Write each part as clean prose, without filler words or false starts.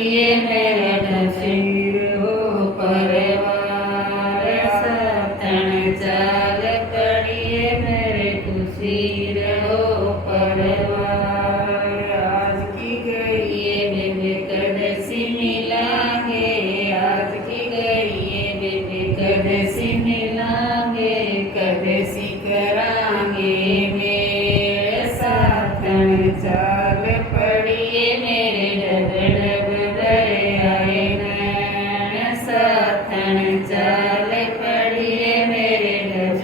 पड़िए मेरे नसीर हो परवार साथन चाल पड़िए मेरे खुशीर हो परवार आज की गई ये बेबे कदसी मिलांगे आज की गई ये बेबे कदसी मिलांगे कदसी करांगे मेरे साथन चाल पड़िए मेरे डब डब भरे आए नैन साथन चाल पड़िए मेरे डब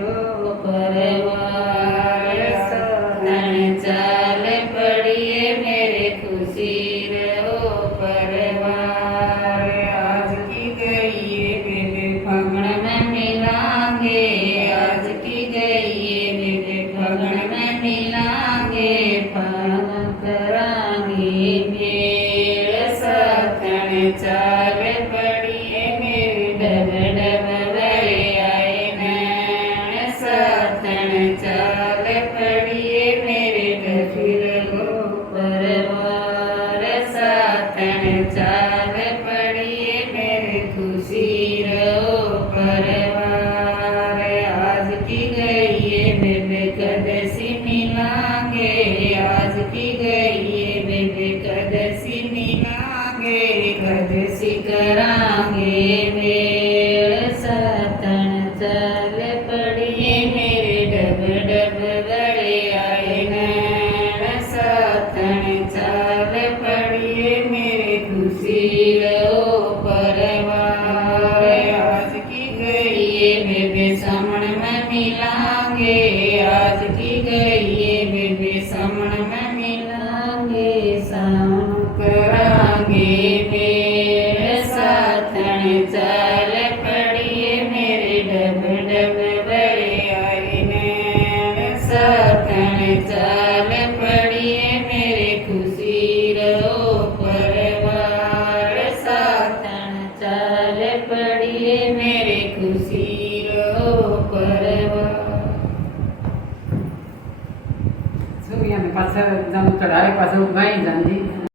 हो परवार साथन चाल पड़िए मेरे खुशी रहो परवार आज की गई ये बेबे फगण में मिलांगे आज की गई ये बेबे फगण में मिलांगे पालन करांगे मेरे साथन चाल पड़िए मेरे डब डब भरे आए नैन साथन चाल पड़िए मेरे डफिर हो परवार साथन चाल पड़िए मेरे खुशी रहो परवार आज की गई ये बेबे कदसी मिलांगे आज की गई ये बेबे कदसी मिलांगे कदसी करांगे मेरे साथन चाल पड़िए मेरे डब डब बड़े आए नैन साथन चाल पड़िए मेरे खुशी रहो परवार आज की गई ये बेबे समण में मिलांगे आज की गई ये बेबे समण में मिलांगे सावन करांगे मेरे साथन चाल पड़िए मेरे डब डब बड़े आए नैन साथन चाल पड़िए मेरे खुशी रहो परवार साथन चाल पड़िए मेरे खुशी रहो परवार શું યાને પાછળ એકદમ ચઢાવે પાછળ ઉભાઈ જાંધી